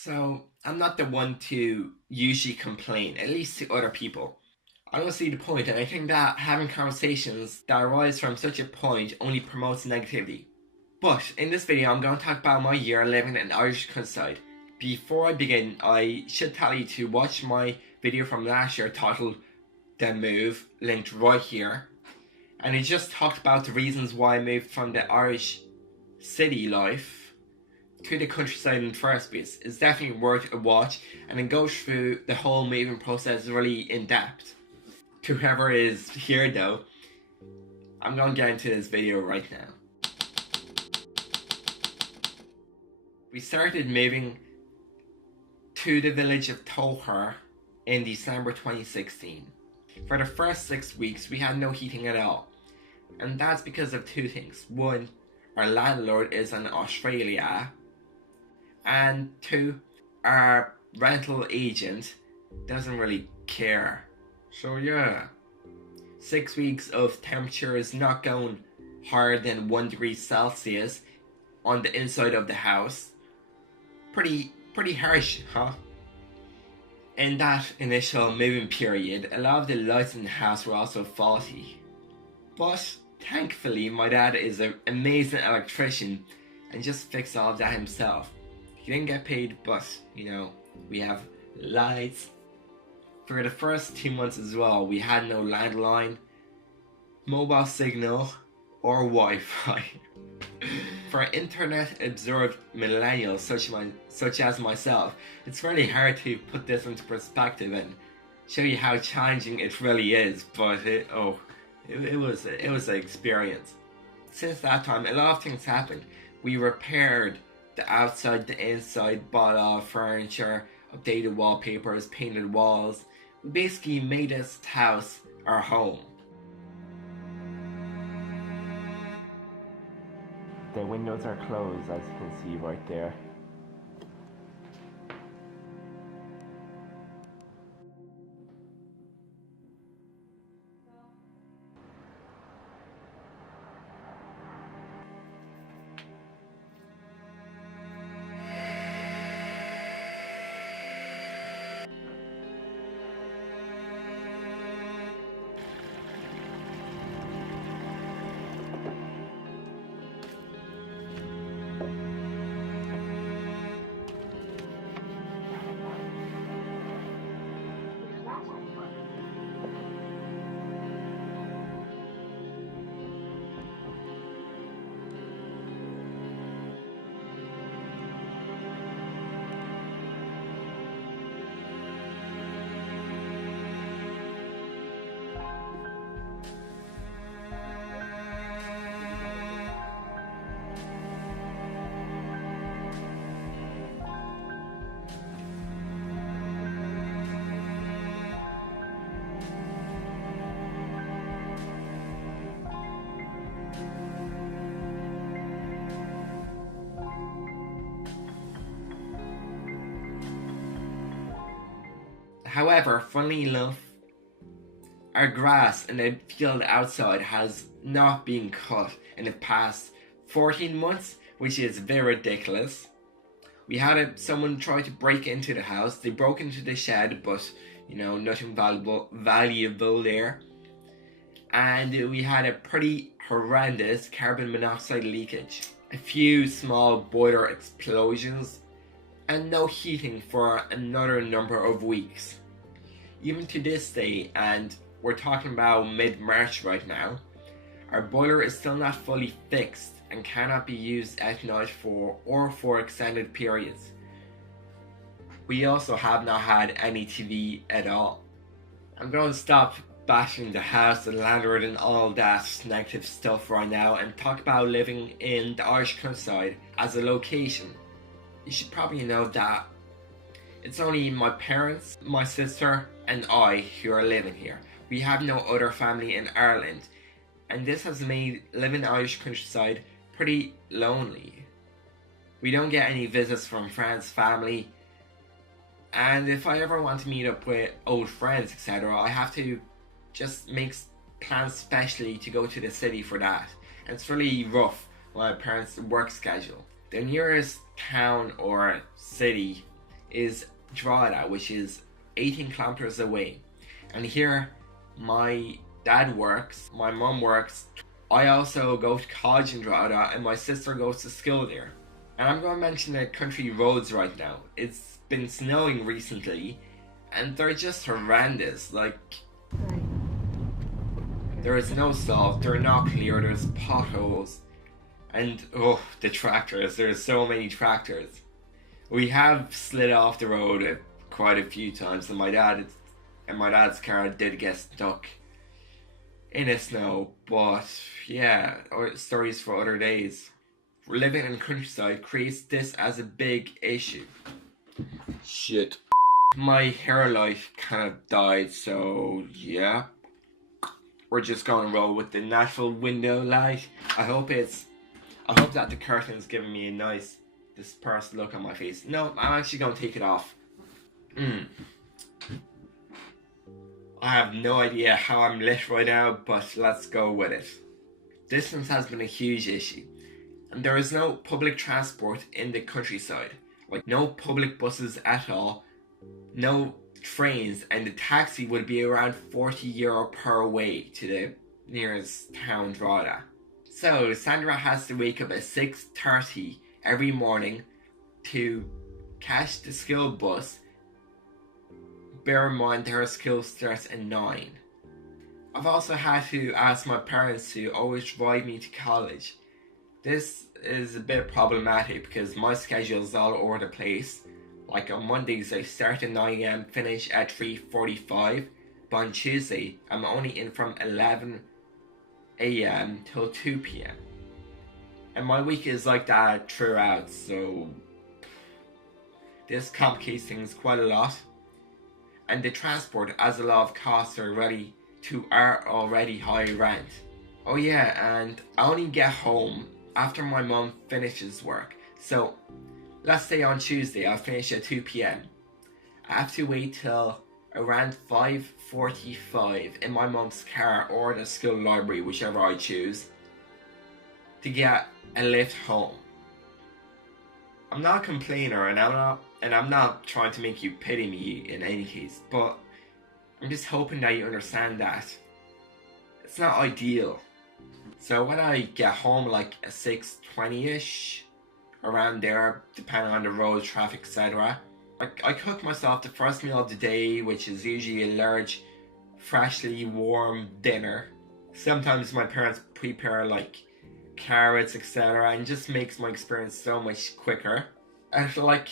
So, I'm not the one to usually complain, at least to other people. I don't see the point, and I think that having conversations that arise from such a point only promotes negativity. But in this video, I'm going to talk about my year living in Irish countryside. Before I begin, I should tell you to watch my video from last year titled The Move, linked right here. And it just talked about the reasons why I moved from the Irish city life to the countryside in the first place. It's definitely worth a watch, and it goes through the whole moving process really in depth. To whoever is here though, I'm going to get into this video right now. We started moving to the village of Toher in December 2016. For the first 6 weeks, we had no heating at all. And that's because of two things. One, our landlord is in Australia. And two, our rental agent doesn't really care. So yeah, 6 weeks of temperatures not going higher than 1 degree Celsius on the inside of the house. Pretty harsh, huh? In that initial moving period, a lot of the lights in the house were also faulty. But thankfully, my dad is an amazing electrician and just fixed all of that himself. He didn't get paid, but we have lights. For the first 2 months as well, we had no landline, mobile signal, or Wi-Fi. For internet-absorbed millennials such as myself, it's really hard to put this into perspective and show you how challenging it really is, but it was an experience. Since that time, a lot of things happened. We repaired the outside, the inside, bought all furniture, updated wallpapers, painted walls. We basically made this house our home. The windows are closed, as you can see right there. However, funnily enough, our grass in the field outside has not been cut in the past 14 months, which is very ridiculous. We had someone try to break into the house. They broke into the shed, but nothing valuable there. And we had a pretty horrendous carbon monoxide leakage, a few small boiler explosions, and no heating for another number of weeks. Even to this day, and we're talking about mid-March right now, our boiler is still not fully fixed and cannot be used at night for extended periods. We also have not had any TV at all. I'm going to stop bashing the house, the landlord and all that negative stuff right now and talk about living in the Irish countryside as a location. You should probably know that it's only my parents, my sister, and I who are living here. We have no other family in Ireland, and this has made living in the Irish countryside pretty lonely. We don't get any visits from friends, family, and if I ever want to meet up with old friends, etc., I have to just make plans specially to go to the city for that. And it's really rough with my parents' work schedule. The nearest town or city is Drogheda, which is 18 kilometers away. And here my dad works, my mum works. I also go to college in Drogheda, and my sister goes to school there. And I'm going to mention the country roads right now. It's been snowing recently, and they're just horrendous. Like, there is no salt, they're not clear, there's potholes. And oh, the tractors, there's so many tractors. We have slid off the road quite a few times, and my dad's car did get stuck in the snow. But yeah, stories for other days. Living in countryside creates this as a big issue. Shit. My hair light kind of died, so yeah. We're just gonna roll with the natural window light. I hope that the curtain is giving me a nice dispersed look on my face. No, I'm actually gonna take it off. I have no idea how I'm lit right now, but let's go with it. Distance has been a huge issue, and there is no public transport in the countryside. Like, no public buses at all, no trains, and the taxi would be around €40 per way to the nearest town, Drogheda. So Sandra has to wake up at 6:30 every morning to catch the school bus. Bear in mind her school starts at 9. I've also had to ask my parents to always drive me to college. This is a bit problematic because my schedule is all over the place. Like, on Mondays I start at 9 AM, finish at 3:45, but on Tuesday I'm only in from 11 AM till 2 PM. And my week is like that throughout, so this complicates things quite a lot. And the transport adds a lot of costs already to our already high rent. Oh yeah, and I only get home after my mum finishes work. So let's say on Tuesday I'll finish at 2 PM. I have to wait till around 5:45 in my mum's car or the school library, whichever I choose, to get a lift home. I'm not a complainer, and I'm not trying to make you pity me in any case, but I'm just hoping that you understand that it's not ideal. So when I get home like at 6:20ish, around there, depending on the road, traffic, etc., I cook myself the first meal of the day, which is usually a large, freshly warm dinner. Sometimes my parents prepare like carrots, etc., and just makes my experience so much quicker. At like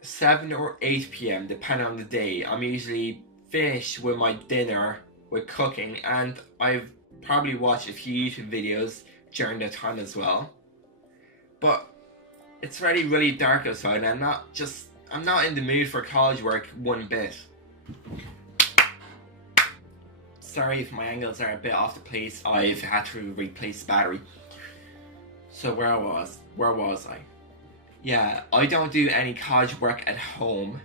7 or 8 PM, depending on the day, I'm usually finished with my dinner, with cooking, and I've probably watched a few YouTube videos during that time as well. But it's already really dark outside, and I'm not in the mood for college work one bit. Sorry if my angles are a bit off the place. I've had to replace the battery. So where was I? Yeah, I don't do any college work at home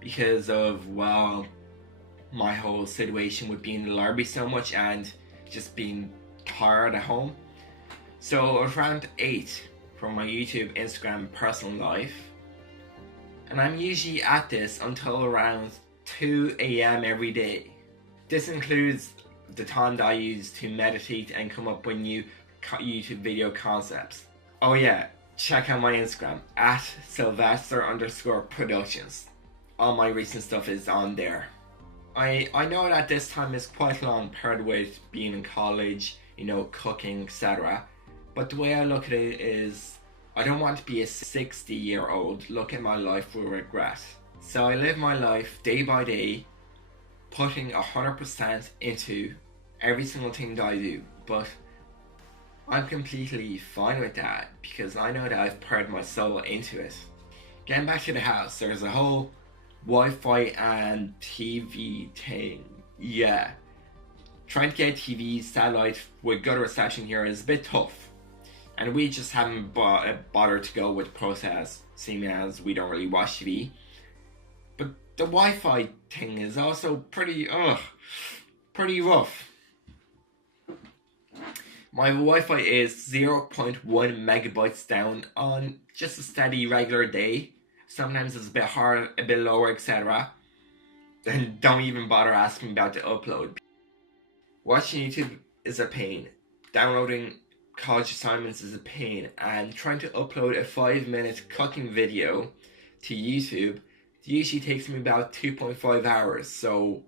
because of, well, my whole situation with being in the library so much and just being tired at home. So around 8 from my YouTube, Instagram, personal life. And I'm usually at this until around 2 AM every day. This includes the time that I use to meditate and come up with new YouTube video concepts. Oh yeah, check out my Instagram at Sylvester_productions. All my recent stuff is on there. I know that this time is quite long paired with being in college, cooking, etc. But the way I look at it is, I don't want to be a 60-year-old look at my life with regret. So I live my life day by day, putting 100% into every single thing that I do. But I'm completely fine with that because I know that I've poured my soul into it. Getting back to the house, there's a whole Wi-Fi and TV thing. Yeah. Trying to get TV satellite with good reception here is a bit tough. And we just haven't bothered to go with process, seeing as we don't really watch TV. But the Wi-Fi thing is also pretty rough. My Wi-Fi is 0.1 megabytes down on just a steady regular day. sometimes it's a bit hard, a bit lower, etc. Then don't even bother asking me about the upload. Watching YouTube is a pain. Downloading college assignments is a pain, and trying to upload a 5-minute cooking video to YouTube usually takes me about 2.5 hours. So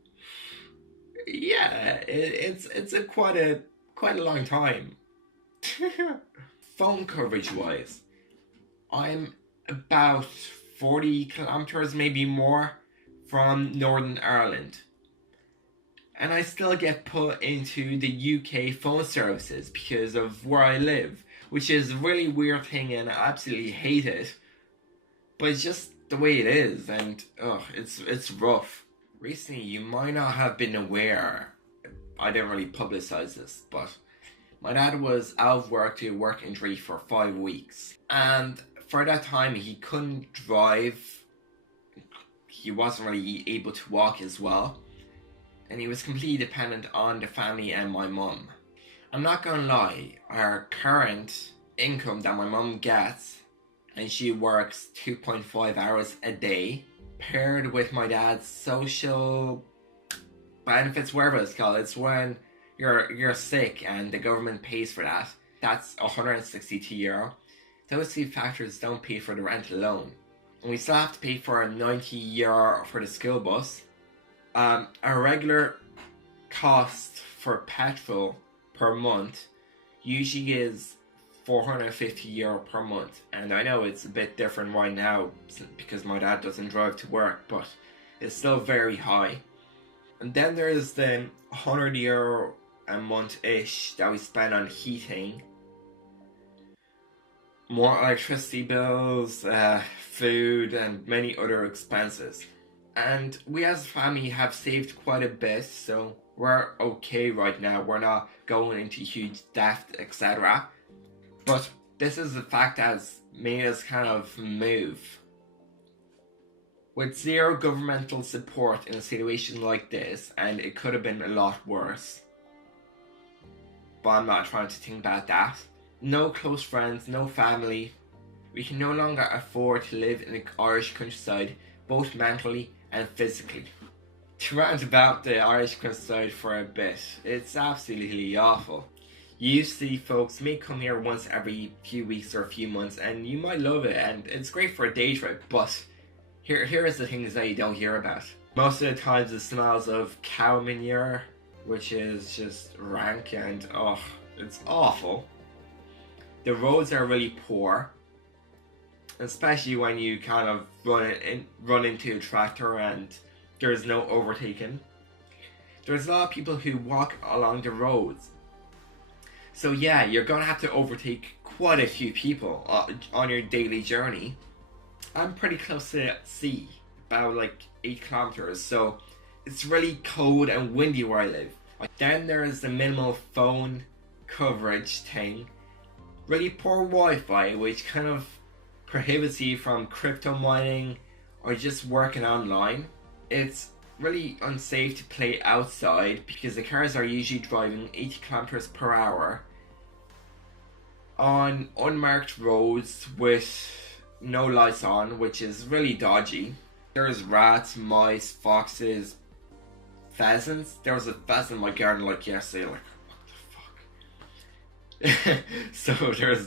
yeah, it's a quite a long time. Phone coverage wise, I'm about 40 kilometers, maybe more, from Northern Ireland. And I still get put into the UK phone services because of where I live, which is a really weird thing and I absolutely hate it. But it's just the way it is, and it's rough. Recently, you might not have been aware, I didn't really publicize this, but my dad was out of work due to work injury for 5 weeks. And for that time, he couldn't drive. He wasn't really able to walk as well. And he was completely dependent on the family and my mum. I'm not gonna lie, our current income that my mum gets, and she works 2.5 hours a day, paired with my dad's social benefits, whatever it's called, it's when you're sick and the government pays for that. That's €162. Those two factors don't pay for the rent alone. And we still have to pay for €90 for the school bus. Our regular cost for petrol per month usually is €450 per month, and I know it's a bit different right now because my dad doesn't drive to work, but it's still very high. And then there's the €100 a month-ish that we spend on heating, more electricity bills, food, and many other expenses. And we as a family have saved quite a bit, so we're okay right now. We're not going into huge debt, etc. But this is a fact that has made us kind of move. With zero governmental support in a situation like this, and it could have been a lot worse. But I'm not trying to think about that. No close friends, no family. We can no longer afford to live in the Irish countryside, both mentally and physically. To rant about the Irish countryside for a bit, it's absolutely awful. You see folks may come here once every few weeks or a few months and you might love it and it's great for a day trip, but here is the things that you don't hear about. Most of the times it smells of cow manure, which is just rank and it's awful. The roads are really poor, especially when you kind of run into a tractor and there's no overtaking. There's a lot of people who walk along the roads. So yeah, you're gonna have to overtake quite a few people on your daily journey. I'm pretty close to the sea, about like 8 kilometers, so it's really cold and windy where I live. Then there's the minimal phone coverage thing. Really poor Wi-Fi, which kind of prohibits you from crypto mining or just working online. It's really unsafe to play outside because the cars are usually driving 80 kilometers per hour on unmarked roads with no lights on, which is really dodgy. There's rats, mice, foxes, pheasants. There was a pheasant in my garden like yesterday, like what the fuck. So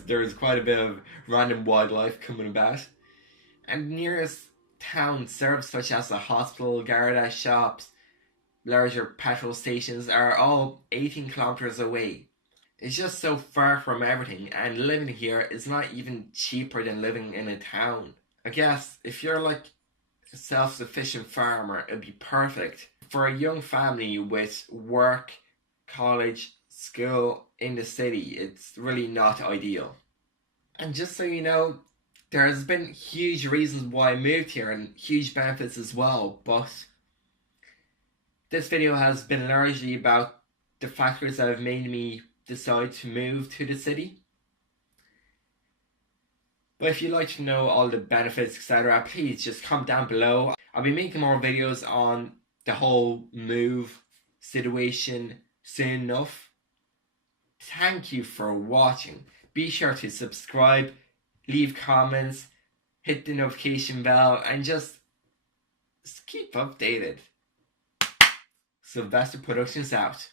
there's quite a bit of random wildlife coming about. And nearest town services such as a hospital, garage shops, larger petrol stations are all 18 kilometers away. It's just so far from everything, and living here is not even cheaper than living in a town. I guess if you're like a self-sufficient farmer, it'd be perfect. For a young family with work, college, school in the city, it's really not ideal. And just so you know, there's been huge reasons why I moved here and huge benefits as well, but this video has been largely about the factors that have made me decide to move to the city. But if you'd like to know all the benefits, etc., please just comment down below. I'll be making more videos on the whole move situation soon enough. Thank you for watching. Be sure to subscribe, leave comments, hit the notification bell, and just keep updated. Sylvester Productions out.